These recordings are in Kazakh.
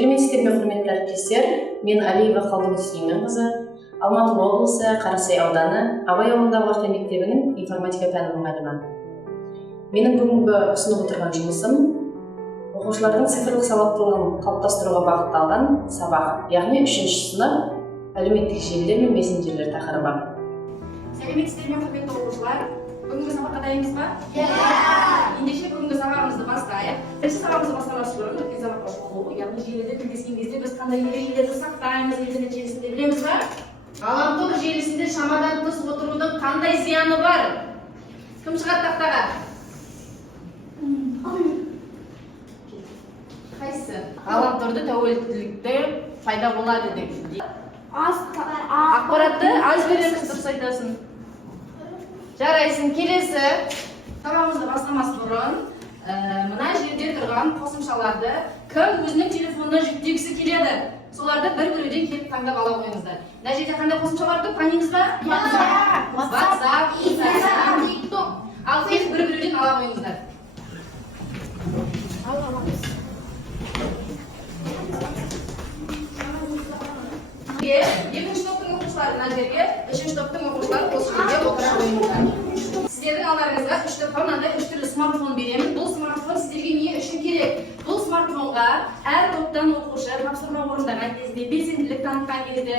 Сәлеметсіздер ме, құрметті әріптестер? Мен Алиева Қалдыкүл Сүлейменқызы, Алматы облысы Қарасай ауданы Абай ауылындағы орта мектебінің информатика пәні мұғалімі. Менің бүгінгі ұсынып отырған жұмысым оқушылардың цифрлық сауаттылығын қалыптастыруға бағытталған сабақ, яғни 3-ші сынып әлеуметтік желілер мен мессенджерлер тақырыбы. Сәлеметсіздер ме, құрметті оқушылар? Бүгінгі сабаққа дайынсыз ба? Ендеше бүгінгі сабағымызды бастайық. Бірінші сабағымызды бастамас бұрын өткен сабаққа оқу, яғни желіде тілдескен кезде біз қандай ережелерді сақтаймыз, интернет желісінде білеміз ба? Ғаламтор желісінде шамадан тыс отырудың қандай зияны бар? Кім шығады тақтаға? Қайсы? Ғаламторды тәуелділікте пайда болады деп. Ақпаратты аз береміз, дұрыс айтасың. Жарайсың, келесі сабағымызды бастамас бұрын мына жерде тұрған қосымшаларды кім өзінің телефонына жүктегісі келеді, соларды бір-бірден келіп таңдап ала қойыңыздар. Мына жерде қандай қосымшалар тұр, танисыз ба? WhatsApp, Instagram, TikTok. Ал келіп бір-бірден ала қойыңыздар. Екінші топтың оқушылары мына жерге, үшінші топтың оқушылары осы жерге отыра қойыңыздар. Сіздердің алдарыңызға 3 топқа мынандай 3 түрлі смартфон беремін. Бұл смартфон сіздерге не үшін керек? Бұл смартфонға әр топтан оқушы тапсырма орындаған кезде, белсенділік танытқан кезде,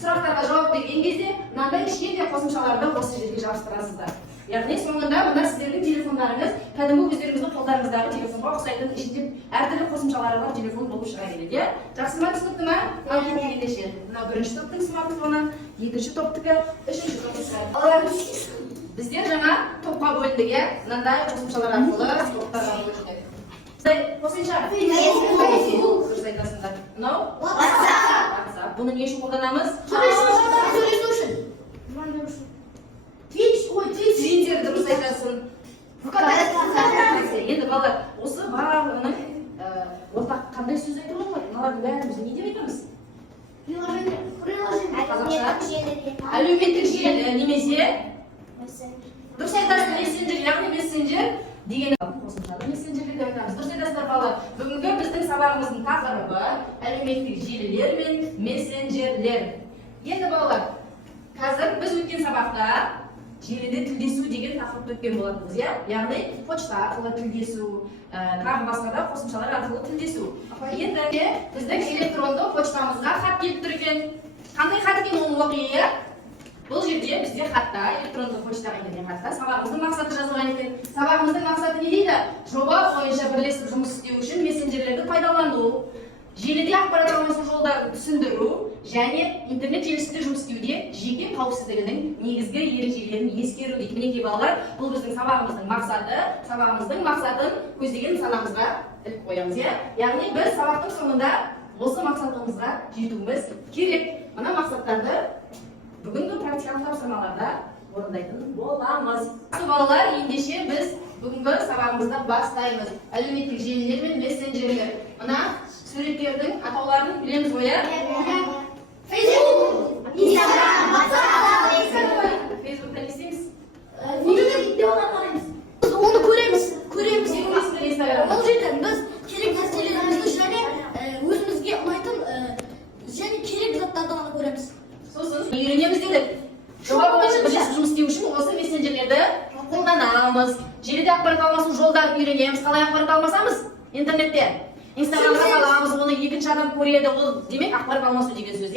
сұрақтарға жауап берген кезде мынандай кішкентай қосымшаларды осы жерге жабыстырасыздар. Яғни соңында мына сіздердің телефондарыңыз кәдімгі өздеріңіздің қолдарыңыздағы телефонға ұқсайтын ішінде әртүрлі қосымшалары бар телефон болып шыға келеді. Жақсы ма, түсінікті ма? Ал ендеше мына бірінші топтың смартфоны, екінші топтікі, үшінші топтікі. Біздер жаңа топқа бөлдік, мынандай қосымшалар арқылы топтарға бөлдік. Қосымша? Дұрыс айтасыңдар. Мынау? WhatsApp. Бұны не үшін қолданамыз? Сөйлесу үшін. Твиттер, дұрыс айтасың. Енді балалар, осы барлығының ортақ қандай сөз айтуға болады? Мыналардың бәрімізді не деп айтамыз? Әлеуметтік желі немесе дұрыс айтасың, мессенджер, яғни мессенджер деген қосымшаны мессенджерлер деп айтамыз. Дұрыс айтасыздар балалар. Бүгінгі біздің сабағымыздың тақырыбы әлеуметтік желілер мен мессенджерлер. Енді балалар, қазір біз өткен сабақта желіде тілдесу деген тақырыпты өткен болатынбыз, яғни почта арқылы тілдесу, тағы басқа да қосымшалар арқылы тілдесу. Енді біздің электронды почтамызға хат келіп тұр екен. Қандай хат екен оны оқиық? Бұл жерде бізде хатта, электронды почтаға келген хатта сабағымыздың мақсаты жазылған екен. Сабағымыздың мақсаты не дейді? Жоба бойынша бірлесіп жұмыс істеу үшін мессенджерлерді пайдалану, желіде ақпарат алмасу жолдарын түсіндіру және интернет желісінде жұмыс істеуде жеке қауіпсіздігінің негізгі ережелерін ескеру дейді. Мінекей балалар, бұл біздің сабағымыздың мақсаты. Сабағымыздың мақсатын көздеген санамызға іліп қоямыз, яғни біз сабақтың соңында осы мақсатымызға жетуіміз керек. Мына мақсаттарды бүгінгі практикалық тапсырмаларда орындайтын боламыз. Балалар, ендеше біз бүгінгі сабағымызды бастаймыз. Әлеуметтік желілер мен мессенджерлер. Мына суреттердің атауларын білеміз ғой, Facebook, Instagram, WhatsApp. Facebook'ta не істейміз? Оны көреміз. Instagram. Ол жерден біз керек нәрселерімізді және өзімізге ұнайтын және керек заттарды ғана көреміз. Сосын үйренеміз дедік. Жоба бойынша бірлесіп жұмыс істеу үшін осы мессенджерлерді қолданамыз. Желіде ақпарат алмасу жолдарын үйренеміз. Қалай ақпарат алмасамыз? Интернетте. Инстаграмға саламыз, оны екінші адам көреді. Ол демек ақпарат алмасу деген сөз,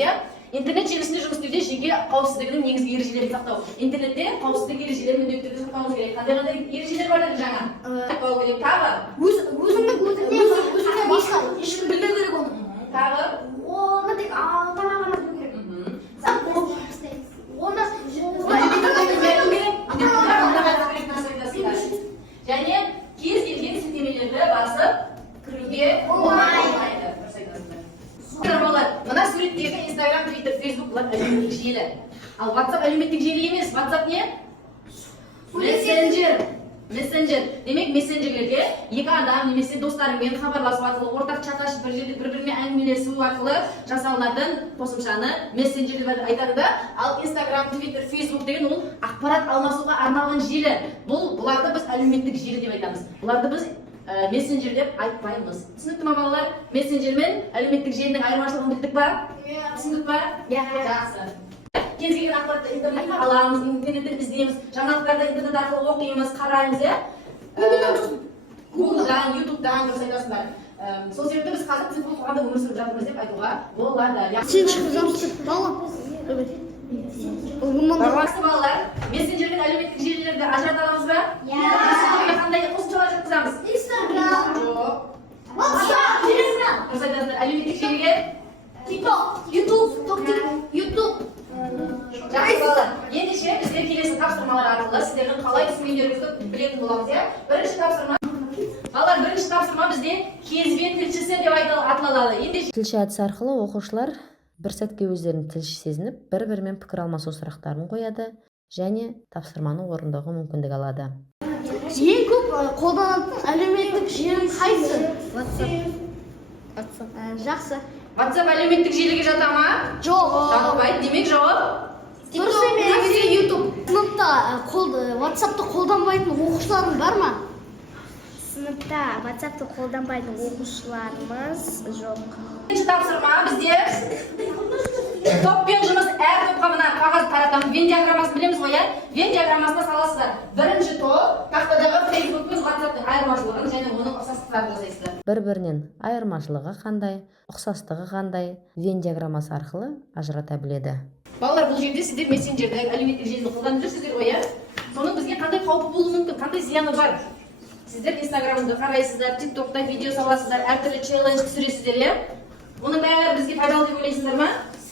Интернет желісінде жұмыс істеуде жеке қауіпсіздігінің негізгі ережелерін сақтау. Интернетте қауіпсіздік ережелерін міндетті түрде сақтауымыз керек. Қандай ережелер бар деді жаңа? Сақтау керек. Тағы? Өзіңнен басқа ешкім білмеу керек оны. Тағы? Оны тек ата-ана ғана білу керек. Және кез келген сілтемелерді басып кіруге болмайды. Мына суреттегі Instagram, Twitter, Facebook бұлар әлеуметтік желі. Ал WhatsApp әлеуметтік желі емес. WhatsApp не? Мессенджер. Демек мессенджерлерге екі адам немесе достарымен хабарласу арқылы, ортақ чат ашып бір жерде бір-бірімен әңгімелесу арқылы жасалынатын қосымшаны мессенджер деп айтады да. Ал Instagram, Twitter, Facebook деген ол ақпарат алмасуға арналған желі. Бұларды біз әлеуметтік желі деп айтамыз. Бұларды біз мессенджер деп айтпаймыз. Түсінікті ма балалар? Мессенджер мен әлеуметтік желінің айырмашылығын білдік па? Түсіндік па? Жақсы. Кез келген ақпаратты интернеттен аламыз, интернеттен іздейміз, жаңалықтарды интернет арқылы оқимыз, қараймыз, Google-дан, YouTube-дан дұрыс айтасыңдар. Сол себепті біз қазір цифрлық қоғамда өмір сүріп жатырмыз деп айтуға болады. Сен шығызамыз бала. Жақсы балалар, мессенджер мен әлеуметтік желілерді ажырата аламыз ба? Мессенджерге қандай қосымшалар жатқызамыз? Instagram. Жоқ. WhatsApp. Telegram. Дұрыс айтасыңдар, әлеуметтік желіге TikTok. YouTube. жақсы балалар. Ендеше біздер келесі тапсырмалар арқылы сіздердің қалай түсінгендеріңізді білетін боламыз, Бірінші тапсырма. Балалар, бірінші тапсырма бізде кезбе тілшісі деп аталады. Ендеше тілші әдісі арқылы оқушылар бір сәтке өздерін тілші сезініп, бір-бірімен пікір алмасу сұрақтарын қояды және тапсырманы орындауға мүмкіндік алады. Ең көп қолданатын әлеуметтік желі қайсы? WhatsApp. Жақсы. WhatsApp әлеуметтік желіге жата ма? Жоқ. Жатпайды. Демек жауап Дұрыс емес. YouTube. Сыныпта WhatsApp-ты қолданбайтын оқушыларың бар ма? Сыныпта WhatsApp-ты қолданбайтын оқушыларымыз жоқ. Екінші тапсырма бізде топпен жұмыс. Әр топқа мына қағаз таратамыз. Вен диаграммасын білеміз ғой, Вен диаграммасына саласыздар. Бірінші топ тақтадағы Facebook пен WhatsApp-тың айырмашылығын және оның ұқсастықтарын жасайсыздар. Бір-бірінен айырмашылығы қандай, ұқсастығы қандай, Вен диаграммасы арқылы ажырата біледі. Балалар, бұл жерде сіздер мессенджерді, әлеуметтік желіні қолданып жүрсіздер ғой, Соның бізге қандай қаупі болуы мүмкін, қандай зияны бар? Сіздер Инстаграмды қарайсыздар, TikTokта видео саласыздар, әртүрлі челлендж түсіресіздер, Оның бәрі бізге пайдалы деп ойлайсыздар ма?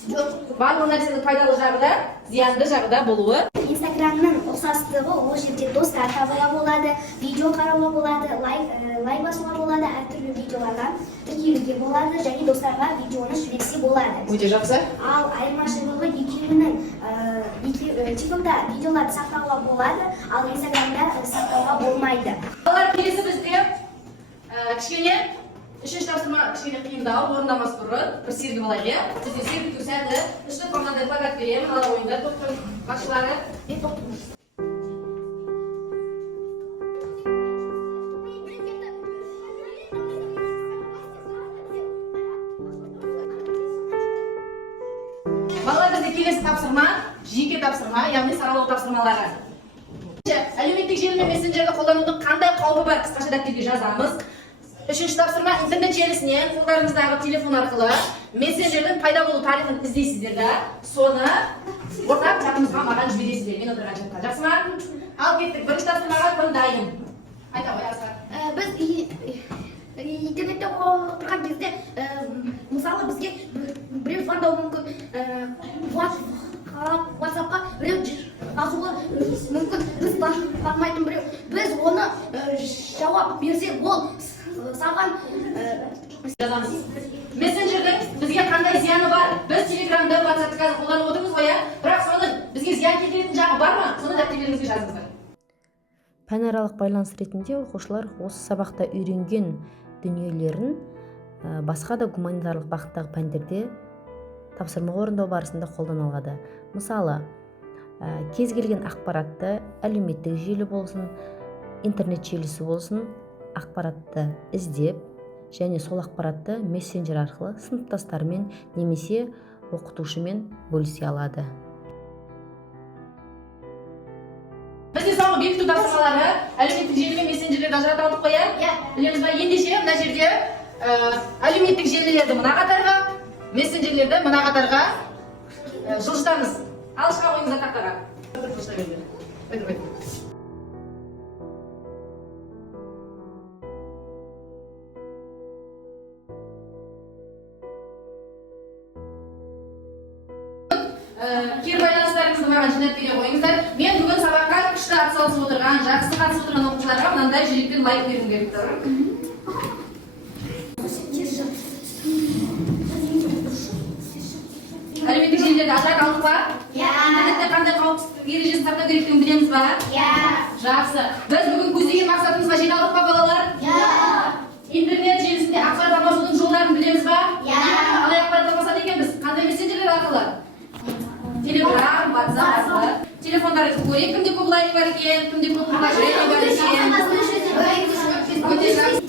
Жоқ. Барлық нәрсенің пайдалы жағы да, зиянды жағы да болуы. Инстаграмның ұқсастығы ол жерде достар табуға болады, видео қарауға болады, лайк басуға болады, әртүрлі видеоларға тіркелуге болады және достарға видеоны жіберсе болады. Өте жақсы. Ал айырмашылығы екеуінің TikTokта видеоларды сақтауға болады, ал Инстаграмда сақтауға болмайды. Балалар, келесі бізде кішкене үшінші тапсырма кішкене қиындау, орындамас бұрын бір сергіп алайық, Сіздер сергіп сәтті үштік қомнандай плакат беремін, ала ойында топтың басшылары. Балалар, бізде келесі тапсырма, жеке тапсырма, яғни саралау тапсырмалары. Әлеуметтік желі мен мессенджерді қолданудың қандай қаупі бар, қысқаша дәптерге жазамыз. Үшінші тапсырма, интернет желісінен қолдарыңыздағы телефон арқылы мессенджердің пайда болу тарихын іздейсіздер да, соны ортақ чатымызға маған жібересіздер, мен отырған чатқа. Жақсы ма? Ал кеттік, бірінші тапсырмаға күн дайын. Айта ғой, Асқар. Біз интернетте отырған кезде, мысалы бізге біреу звондауы мүмкін, WhatsApp-қа біреу жазуы мүмкін, біз бармайтын біреу. Біз оны жауап берсе, ол саған жазамыз. Мессенджердің бізге қандай зияны бар? Біз Телеграмды, WhatsApp-ты қазір қолданып отырмыз ғой, бірақ соның бізге зиян келтіретін жағы бар ма? Соны дәптеріңізге жазыңыздар. Пәнаралық байланыс ретінде оқушылар осы сабақта үйренген дүниелерін басқа да гуманитарлық бағыттағы пәндерде тапсырма орындау барысында қолдана алады. Мысалы, кез келген ақпаратты әлеуметтік желі болсын, интернет желісі болсын, ақпаратты іздеп және сол ақпаратты мессенджер арқылы сыныптастарымен немесе оқытушымен бөлісе алады. Бізде соңғы бекіту тапсырмалары әлеуметтік желі мен мессенджерлерді ажырата алдық қой, Білеміз ба? Ендеше мына жерде әлеуметтік желілерді мына қатарға, мессенджерлерді мына қатарға жылжытамыз. Ал шыға қойыңыздар тақтаға. Кері байланыстарыңызды маған жинап бере қойыңыздар. Мен бүгін сабаққа күшті атсалысып отырған, жақсы қатысып отырған оқушыларға мынандай жүректен лайк бергім келіп тұр. Әлеуметтік желілерді ажырата алдық па? Интернетте қандай қауіпсіздік ережесін сақтау керектігін білеміз ба? Жақсы. Біз бүгін көздеген мақсатымызға жете алдық па, балалар? Интернет желісінде ақпарат алмасудың жолдарын білеміз ба? Қалай ақпарат алмасады екенбіз? Қандай мессенджерлер арқылы? Telegram, WhatsApp арқылы. Телефондарыңызды көрейік, кімде көп лайк бар екен, кімде көп предложение бар екен. Өте жақсы.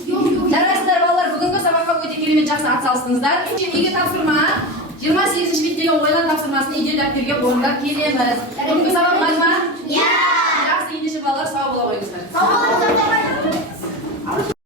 Жарайсыздар балалар, бүгінгі сабаққа өте керемет жақсы атсалыстыңыздар. Үйге тапсырма 28-ші беттегі ойлан тапсырмасын үйде дәптерге орындап келеміз. Бүгінгі сабақ